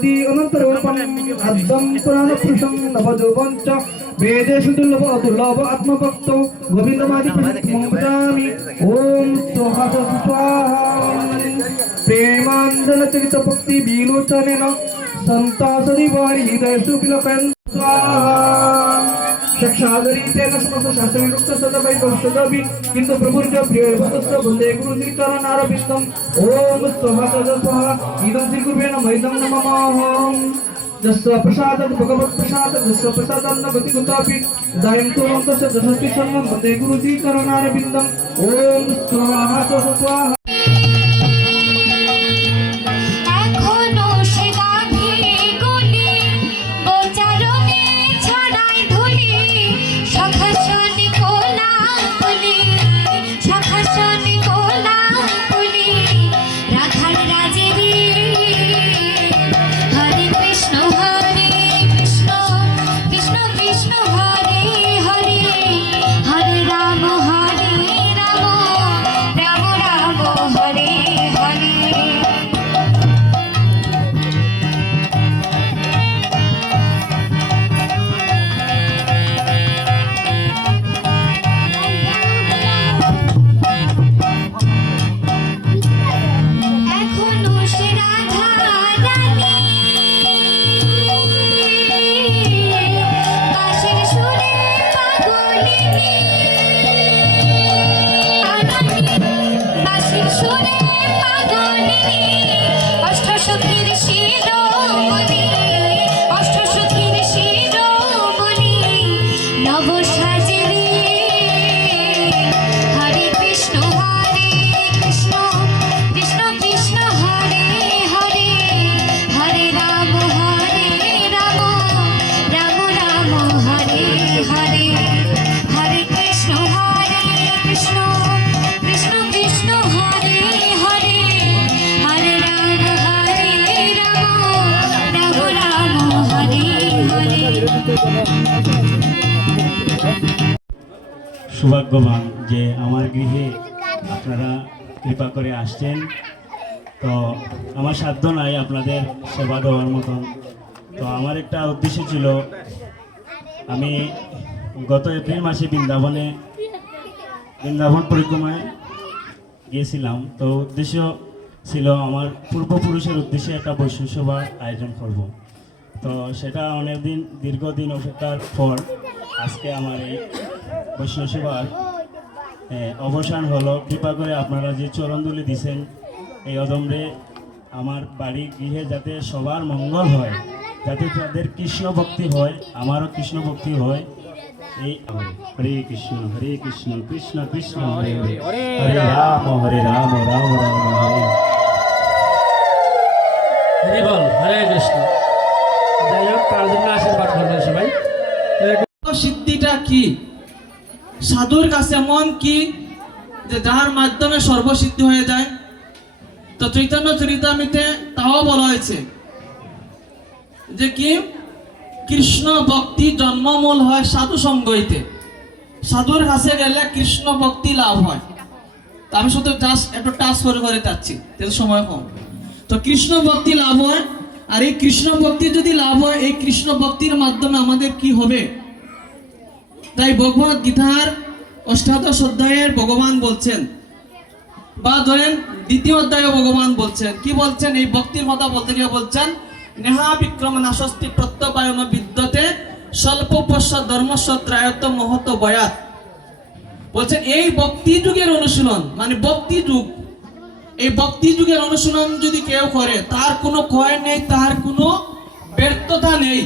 भगवती अनंत रूपम अनन्तरूपम् पुराण पुरुषम नवजोवन च वेदेषु दुर्लभ दुर्लभ आत्मभक्त गोविंद आत्मभक्तो गोविन्दमादिप्रसिद्धं वदामि ॐ स्वाहा स्वाहा प्रेमाञ्जलचरितभक्तिविलोचनेन सन्तासरिवारि हृदय विलपयन् स्वाहा। কিন্তু প্রভুর যে প্রিয় ভক্তস্য বন্দে গুরু শ্রীচরণ আরবিন্দম ওম স্বাহা স্বাহা ইদম শ্রী গুরুবে নমঃ ইদম নমঃ যস্য প্রসাদৎ ভগবৎ প্রসাদ যস্য প্রসাদম ন গতি কুতাপি দায়ন্তু অন্তস্য দশস্তি সঙ্গম বন্দে গুরু শ্রীচরণ আরবিন্দম ওম অষ্টসখীর সৌভাগ্যবান যে আমার গৃহে আপনারা কৃপা করে আসছেন। তো আমার সাধ্য নাই আপনাদের সেবা দেওয়ার মতন। তো আমার একটা উদ্দেশ্য ছিল, আমি গত এপ্রিল মাসে বৃন্দাবনে বৃন্দাবন পরিক্রমায় গিয়েছিলাম। তো উদ্দেশ্য ছিল আমার পূর্বপুরুষের উদ্দেশ্যে একটা সভার আয়োজন করব। তো সেটা অনেকদিন, দীর্ঘদিন অপেক্ষার পর আজকে আমার এই বৈষ্ণব সেবার। এ, অবসান হলো। কৃপা করে আপনারা যে চরণদুলি দিছেন এই অদমরে আমার বাড়ি গৃহে যাতে সবার মঙ্গল হয় যাতে তাদের কৃষ্ণ ভক্তি হয় আমারও কৃষ্ণ ভক্তি হয়। এই হরে কৃষ্ণ হরে কৃষ্ণ কৃষ্ণ কৃষ্ণ হরে হরে। হরে রাম। হরে রাম রাম রাম হরে। হরি বল হরে কৃষ্ণ। যাই হোক তার জন্য আশীর্বাদ করবেন সবাই। সিদ্ধিটা কি? সাধুর কাছে এমন কি যে যার মাধ্যমে সর্বসিদ্ধি হয়ে যায়? তো চৈতন্য চরিতামিতে তাও বলা হয়েছে যে কি? কৃষ্ণ ভক্তি জন্মমূল হয় সাধু সঙ্গইতে। সাধুর কাছে গেলে কৃষ্ণ ভক্তি লাভ হয়। তা আমি শুধু জাস্ট একটু টাচ করে করে চাচ্ছি যেহেতু সময় কম। তো কৃষ্ণ ভক্তি লাভ হয়, আর এই কৃষ্ণ ভক্তি যদি লাভ হয়, এই কৃষ্ণ ভক্তির মাধ্যমে আমাদের কি হবে? তাই ভগবত গীতার অষ্টাদশ অধ্যায়ের ভগবান বলছেন। বা ধরেন, দ্বিতীয় অধ্যায়ে ভগবান বলছেন। কি বলছেন? এই ভক্তির কথা বলতে গিয়ে বলছেন, নেহা বিক্রম নাশস্তি প্রত্যবায়ন বিদ্যতে স্বল্প পশ্চ ধর্মস্ব ত্রায়ত্ত মহত বয়াত। বলছেন, এই ভক্তি যুগের অনুশীলন মানে ভক্তি যুগ, এই ভক্তি যুগের অনুশীলন যদি কেউ করে, তার কোনো ক্ষয় নেই, তার কোনো ব্যর্থতা নেই।